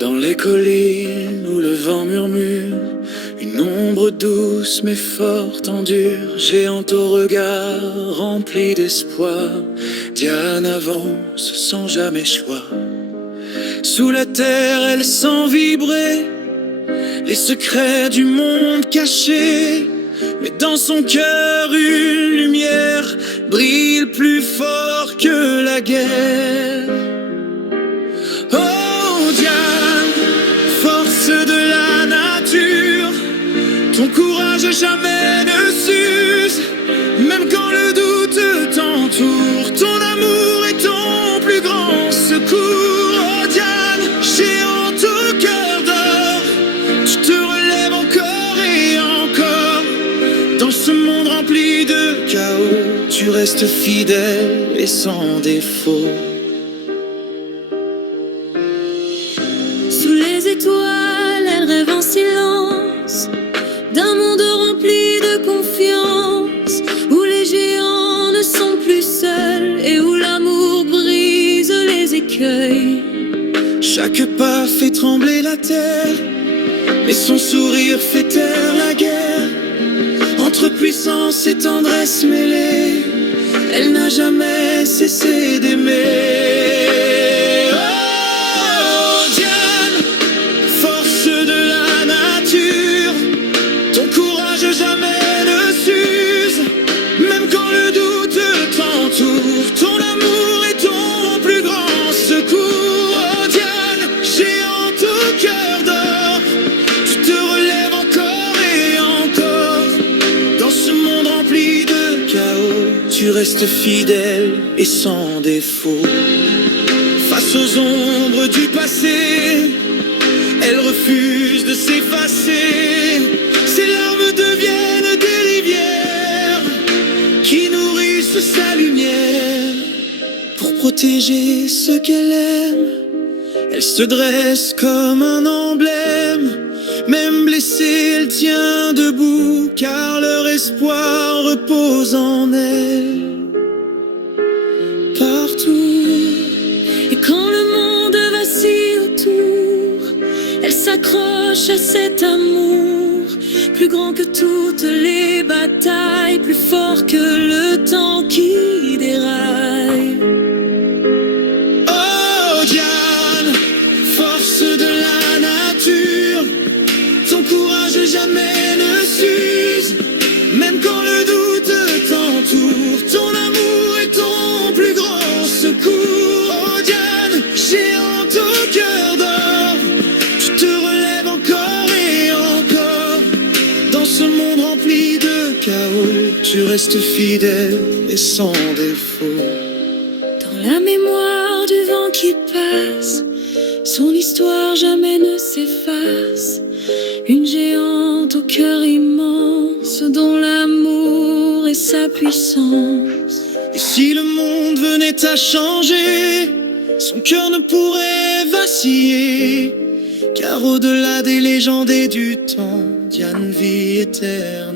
Dans les collines où le vent murmure, une ombre douce mais forte endure, géante au regard rempli d'espoir, Diane avance sans jamais choix. Sous la terre elle sent vibrer les secrets du monde caché, mais dans son cœur une lumière brille plus fort que la guerre. Oh Diane, force de la nature, ton courage jamais ne s'use, même quand le doute t'entoure, ton amour est ton plus grand secours. Oh Diane, géante au cœur d'or, tu te relèves encore et encore. Dans ce monde rempli de chaos, tu restes fidèle et sans défaut. Sous les étoiles, elle rêve en silence d'un monde rempli de confiance, où les géants ne sont plus seuls et où l'amour brise les écueils. Chaque pas fait trembler la terre, mais son sourire fait taire la guerre. Entre puissance et tendresse mêlée, elle n'a jamais cessé d'aimer. Oh Diane, force de la nature, ton courage jamais ne s'use, même quand le doute t'entoure, ton amour est ton plus grand secours. Oh Diane, géante au cœur d'or, tu te relèves encore et encore. Dans ce monde rempli de chaos, tu restes fidèle et sans défaut. Face aux ombres du passé, elle refuse de s'effacer. Ses larmes deviennent des rivières qui nourrissent sa lumière. Pour protéger ce qu'elle aime, elle se dresse comme un emblème. Même blessée, elle tient debout, car leur espoir repose en elle. Partout. Et quand le monde vacille autour, elle s'accroche à cet amour, plus grand que toutes les batailles, plus fort que le temps qui déraille. Oh Diane, force de la nature, ton courage jamais ne s'use, même quand le doute t'entoure, ton amour est ton plus grand secours. Oh Diane, géante au cœur d'or, tu te relèves encore et encore. Dans ce monde rempli de chaos, tu restes fidèle et sans défaut. Dans la mémoire du vent qui passe, son histoire jamais ne s'efface. Une géante au cœur immense, dont l'amour est sa puissance. Et si le monde venait à changer, son cœur ne pourrait vaciller, car au-delà des légendes et du temps, Diane vit éternellement.